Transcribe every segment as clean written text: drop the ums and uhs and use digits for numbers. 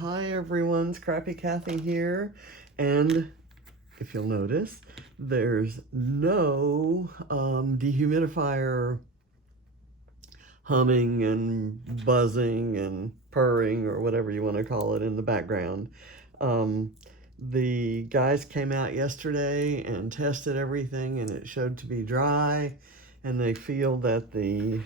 Hi everyone, Scrappy Kathy here, and if you'll notice, there's no dehumidifier humming and buzzing and purring or whatever you want to call it in the background. The guys came out yesterday and tested everything, and it showed to be dry, and they feel that the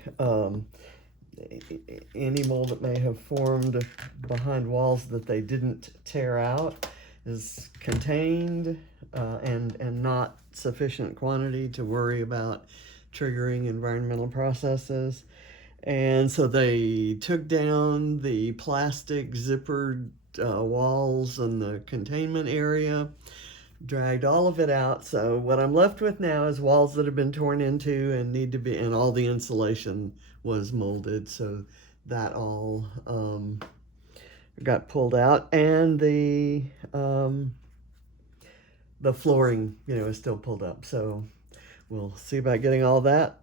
any mold that may have formed behind walls that they didn't tear out is contained and not sufficient quantity to worry about triggering environmental processes. And so they took down the plastic zippered walls in the containment area, dragged all of it out. So what I'm left with now is walls that have been torn into and need to be, and all the insulation was molded. So that all got pulled out, and the flooring, is still pulled up. So we'll see about getting all that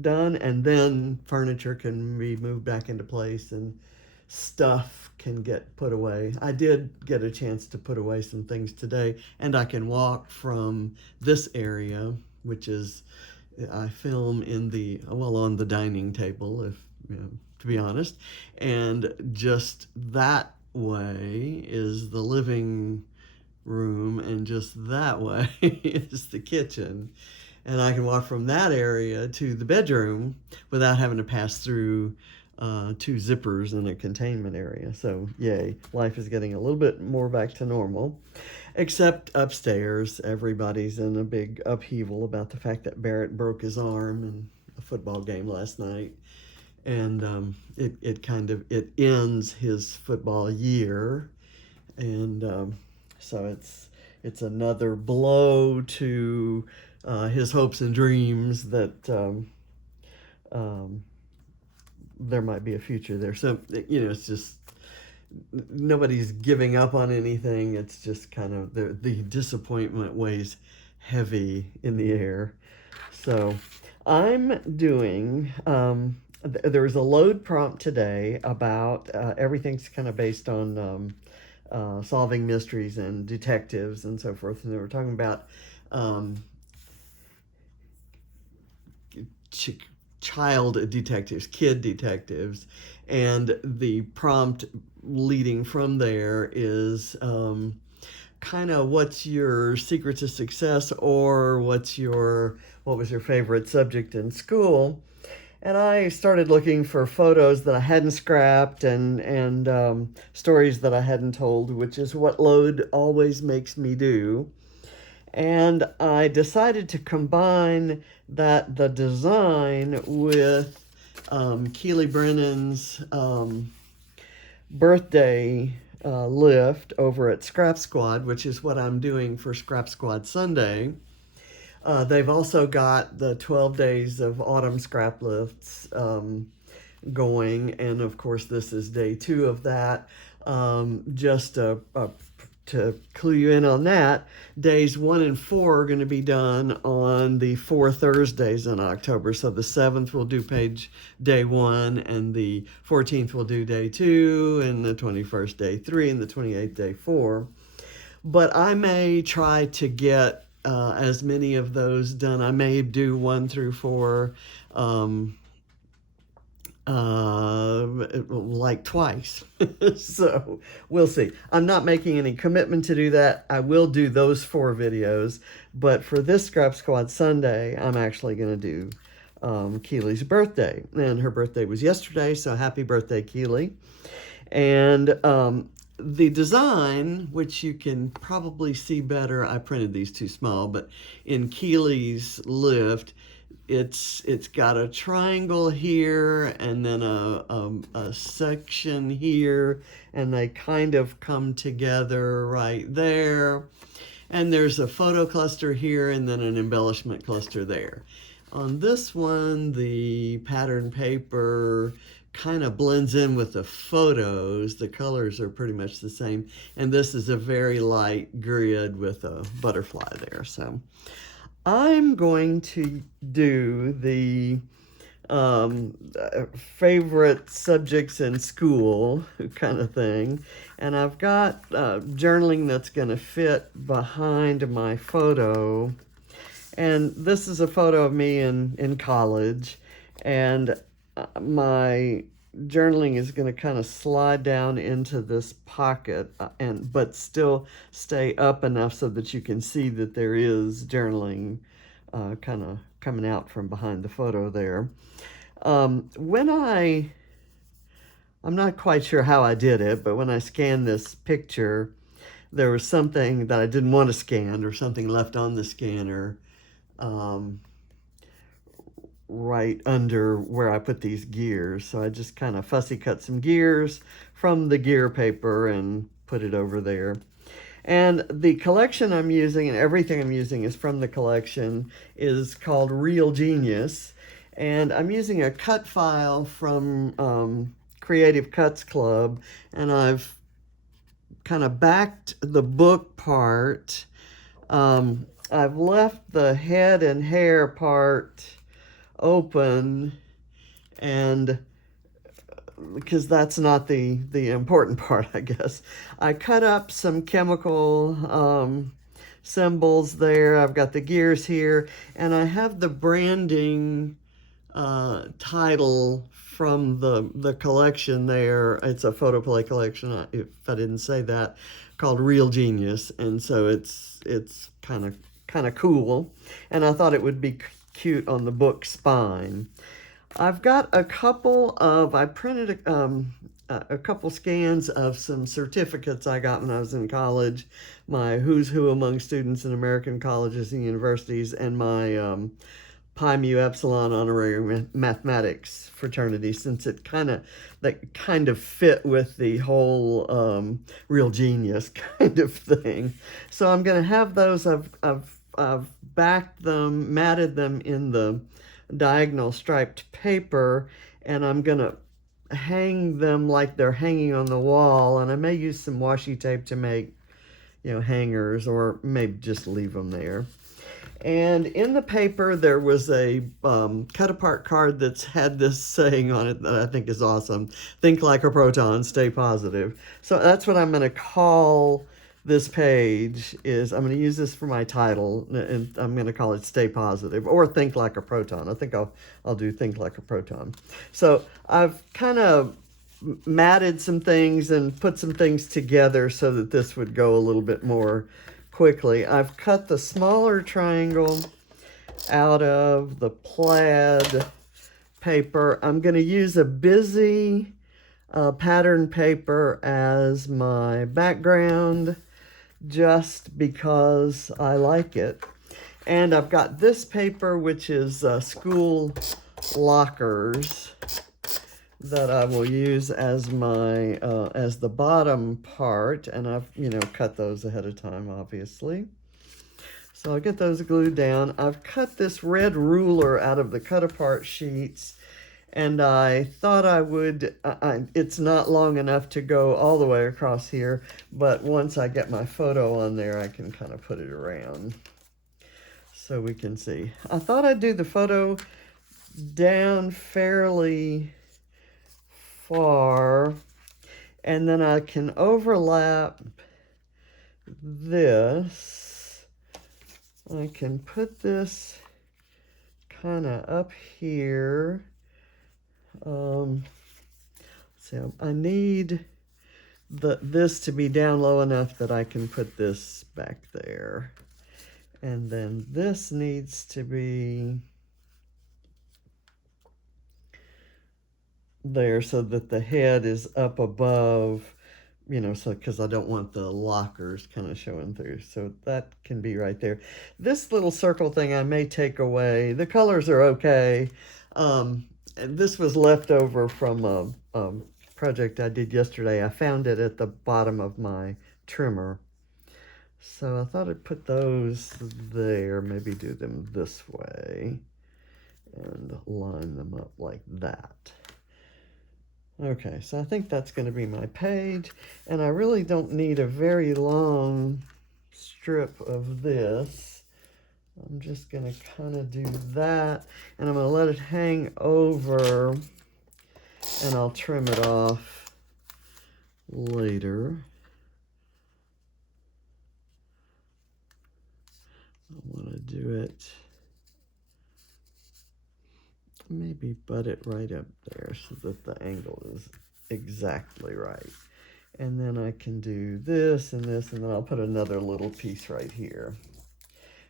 done, and then furniture can be moved back into place and stuff can get put away. I did get a chance to put away some things today, and I can walk from this area, which is, I film on the dining table, if to be honest, and just that way is the living room, and just that way is the kitchen. And I can walk from that area to the bedroom without having to pass through two zippers in a containment area. So yay, life is getting a little bit more back to normal. Except upstairs, everybody's in a big upheaval about the fact that Barrett broke his arm in a football game last night. And it ends his football year. And so it's another blow to his hopes and dreams that there might be a future there. So, it's just, nobody's giving up on anything. It's just kind of the disappointment weighs heavy in the air. So I'm doing, there was a load prompt today about everything's kind of based on solving mysteries and detectives and so forth. And they were talking about child detectives, kid detectives, and the prompt leading from there is kind of what's your secret to success, or what was your favorite subject in school. And I started looking for photos that I hadn't scrapped and stories that I hadn't told, which is what load always makes me do. And I decided to combine the design with Keighley Brennan's birthday lift over at Scrap Squad, which is what I'm doing for Scrap Squad Sunday. They've also got the 12 days of autumn scrap lifts going, and of course this is day 2 of that. Just to clue you in on that, days 1 and 4 are going to be done on the 4 Thursdays in October. So the 7th we'll do page day 1, and the 14th we'll do day 2, and the 21st day 3, and the 28th day 4. But I may try to get as many of those done. I may do 1 through 4 like twice. So we'll see. I'm not making any commitment to do that. I will do those 4 videos, but for this Scrap Squad Sunday, I'm actually going to do Keighley's birthday, and her birthday was yesterday, so happy birthday, Keighley. And the design, which you can probably see better, I printed these too small, but in Keighley's lift, it's got a triangle here and then a section here, and they kind of come together right there. And there's a photo cluster here and then an embellishment cluster there. On this one, the pattern paper kind of blends in with the photos. The colors are pretty much the same. And this is a very light grid with a butterfly there. So I'm going to do the favorite subjects in school kind of thing. And I've got journaling that's going to fit behind my photo. And this is a photo of me in college. And my journaling is going to kind of slide down into this pocket but still stay up enough so that you can see that there is journaling kind of coming out from behind the photo there. I'm not quite sure how I did it, but when I scanned this picture, there was something that I didn't want to scan or something left on the scanner right under where I put these gears. So I just kind of fussy cut some gears from the gear paper and put it over there. And the collection I'm using and everything I'm using is from the collection is called Real Genius. And I'm using a cut file from Creative Cuts Club, and I've kind of backed the book part. I've left the head and hair part open, and because that's not the important part, I guess. I cut up some chemical symbols there. I've got the gears here, and I have the branding title from the collection there. It's a photoplay collection, if I didn't say that, called Real Genius, and so it's kind of cool, and I thought it would be cute on the book spine. I've got I printed a couple scans of some certificates I got when I was in college, my Who's Who Among Students in American Colleges and Universities, and my Pi Mu Epsilon Honorary Mathematics fraternity, since it kind of fit with the whole Real Genius kind of thing. So I'm going to have those. I've backed them, matted them in the diagonal striped paper, and I'm going to hang them like they're hanging on the wall, and I may use some washi tape to make, hangers, or maybe just leave them there. And in the paper, there was a cut-apart card that's had this saying on it that I think is awesome. Think like a proton, stay positive. So that's what I'm going to call this page. I'm going to use this for my title, and I'm going to call it Stay Positive, or Think Like a Proton. I think I'll do Think Like a Proton. So I've kind of matted some things and put some things together so that this would go a little bit more quickly. I've cut the smaller triangle out of the plaid paper. I'm going to use a busy pattern paper as my background just because I like it. And I've got this paper, which is school lockers, that I will use as my as the bottom part, and I've cut those ahead of time, obviously. So I'll get those glued down. I've cut this red ruler out of the cut apart sheets, and I thought I would, it's not long enough to go all the way across here, but once I get my photo on there, I can kind of put it around so we can see. I thought I'd do the photo down fairly far, and then I can overlap this. I can put this kind of up here. So I need this to be down low enough that I can put this back there. And then this needs to be there so that the head is up above, so because I don't want the lockers kind of showing through. So that can be right there. This little circle thing I may take away. The colors are okay. And this was left over from a project I did yesterday. I found it at the bottom of my trimmer. So I thought I'd put those there, maybe do them this way, and line them up like that. Okay, so I think that's going to be my page, and I really don't need a very long strip of this. I'm just going to kind of do that, and I'm going to let it hang over, and I'll trim it off later. I want to do it, maybe butt it right up there so that the angle is exactly right. And then I can do this and this, and then I'll put another little piece right here.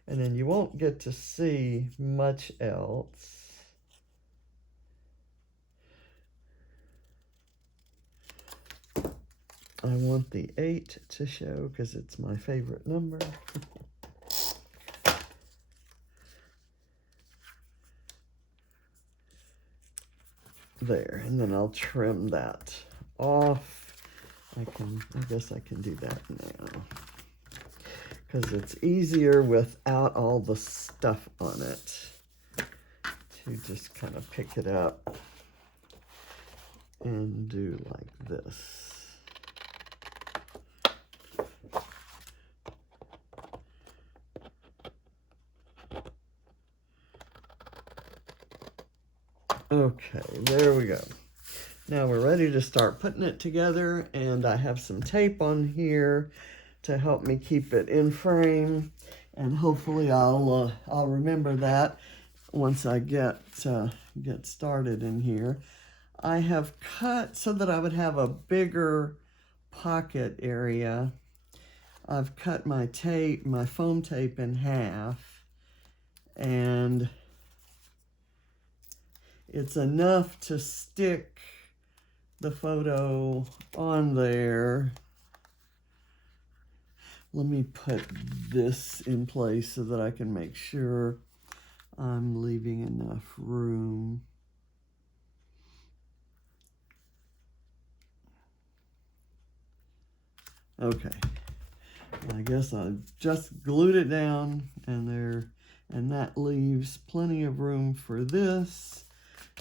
And then you won't get to see much else. I want the 8 to show because it's my favorite number. There, and then I'll trim that off. I guess I can do that now, because it's easier without all the stuff on it to just kind of pick it up and do like this. Okay, there we go. Now we're ready to start putting it together, and I have some tape on here to help me keep it in frame, and hopefully I'll remember that once I get started in here. I have cut so that I would have a bigger pocket area. I've cut my tape, my foam tape, in half, and it's enough to stick the photo on there. Let me put this in place so that I can make sure I'm leaving enough room. Okay, I guess I just glued it down, and that leaves plenty of room for this.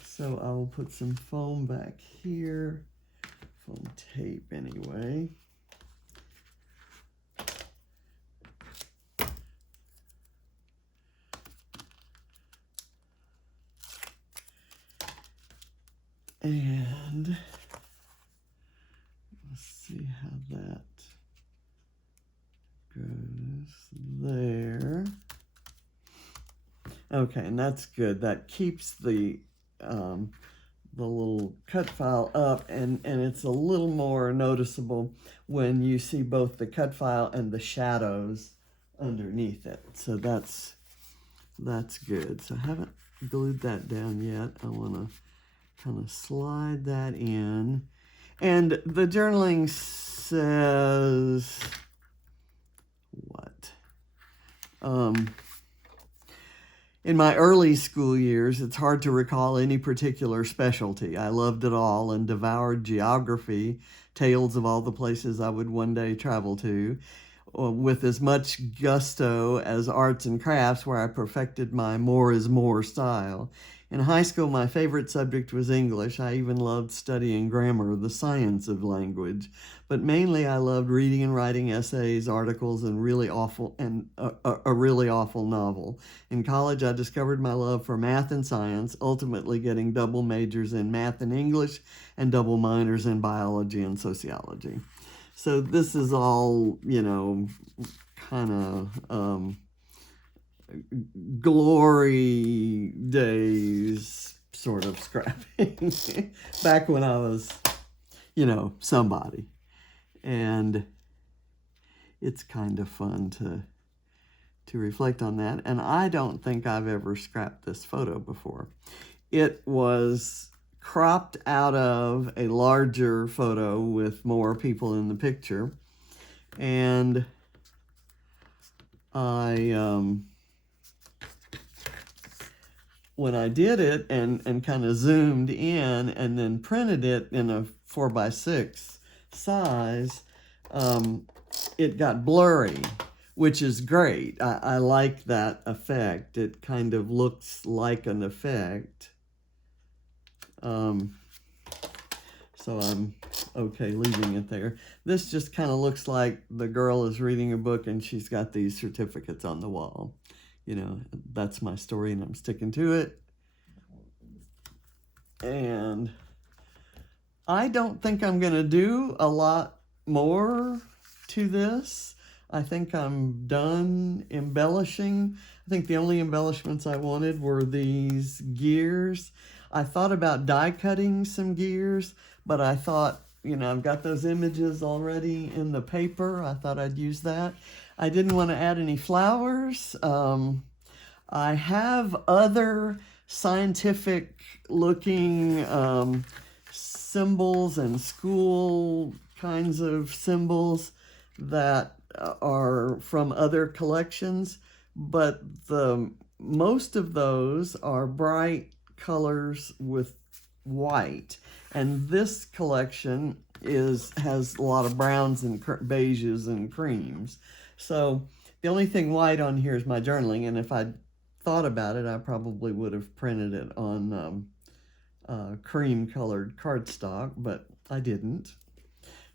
So I will put some foam back here, foam tape anyway. And let's see how that goes there. Okay, and that's good. That keeps the little cut file up, and it's a little more noticeable when you see both the cut file and the shadows underneath it. So that's good. So I haven't glued that down yet. I want to kind of slide that in. And the journaling says what? In my early school years, it's hard to recall any particular specialty. I loved it all and devoured geography, tales of all the places I would one day travel to, with as much gusto as arts and crafts, where I perfected my more is more style. In high school, my favorite subject was English. I even loved studying grammar, the science of language. But mainly I loved reading and writing essays, articles, and a really awful novel. In college, I discovered my love for math and science, ultimately getting double majors in math and English and double minors in biology and sociology. So this is all, kind of glory days sort of scrapping back when I was, somebody. And it's kind of fun to reflect on that. And I don't think I've ever scrapped this photo before. It was cropped out of a larger photo with more people in the picture. And when I did it and kind of zoomed in and then printed it in a 4x6 size, it got blurry, which is great. I like that effect. It kind of looks like an effect. So I'm okay leaving it there. This just kind of looks like the girl is reading a book and she's got these certificates on the wall. you know, that's my story and I'm sticking to it. And I don't think I'm going to do a lot more to this. I think I'm done embellishing. I think the only embellishments I wanted were these gears. I thought about die cutting some gears, but I thought, you know, I've got those images already in the paper. I thought I'd use that. I didn't want to add any flowers. I have other scientific looking symbols and school kinds of symbols that are from other collections, but most of those are bright colors with white, and this collection has a lot of browns and beiges and creams. So the only thing white on here is my journaling, and if I'd thought about it, I probably would have printed it on cream colored cardstock, but I didn't.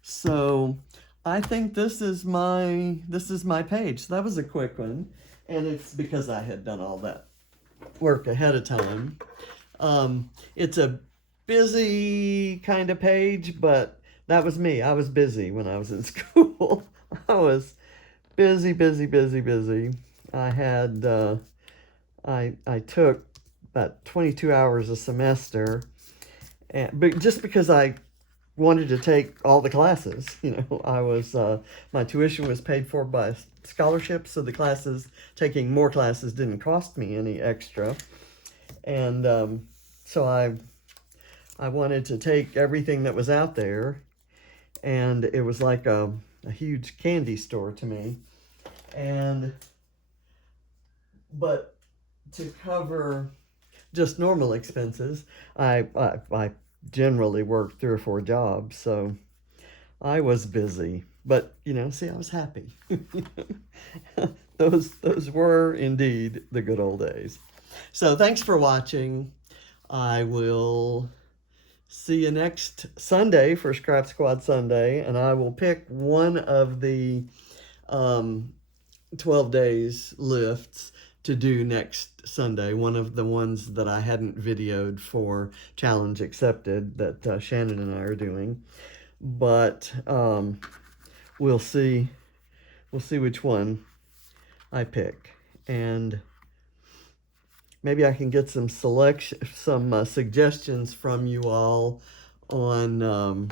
So I think this is my page. So that was a quick one, and it's because I had done all that work ahead of time. It's a busy kind of page, but that was me. I was busy when I was in school. I was busy. I had I took about 22 hours a semester, but just because I wanted to take all the classes, you know, I was my tuition was paid for by scholarship, so the classes, taking more classes didn't cost me any extra, and so I wanted to take everything that was out there, and it was like a huge candy store to me, but to cover just normal expenses, I generally worked 3 or 4 jobs, so I was busy. But, you know, see, I was happy. Those were indeed the good old days. So thanks for watching. I will see you next Sunday for Scrap Squad Sunday, and I will pick one of the 12 days lifts to do next Sunday, one of the ones that I hadn't videoed for Challenge Accepted that Shannon and I are doing. But we'll see which one I pick, and maybe I can get some suggestions from you all on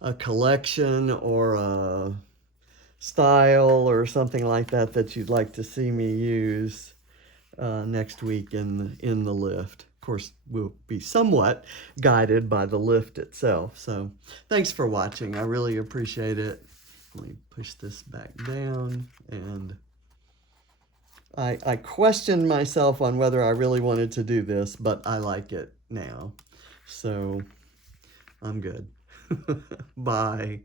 a collection or a style or something like that you'd like to see me use next week in the lift. Of course, we'll be somewhat guided by the lift itself. So thanks for watching. I really appreciate it. Let me push this back down, and I questioned myself on whether I really wanted to do this, but I like it now. So I'm good. Bye.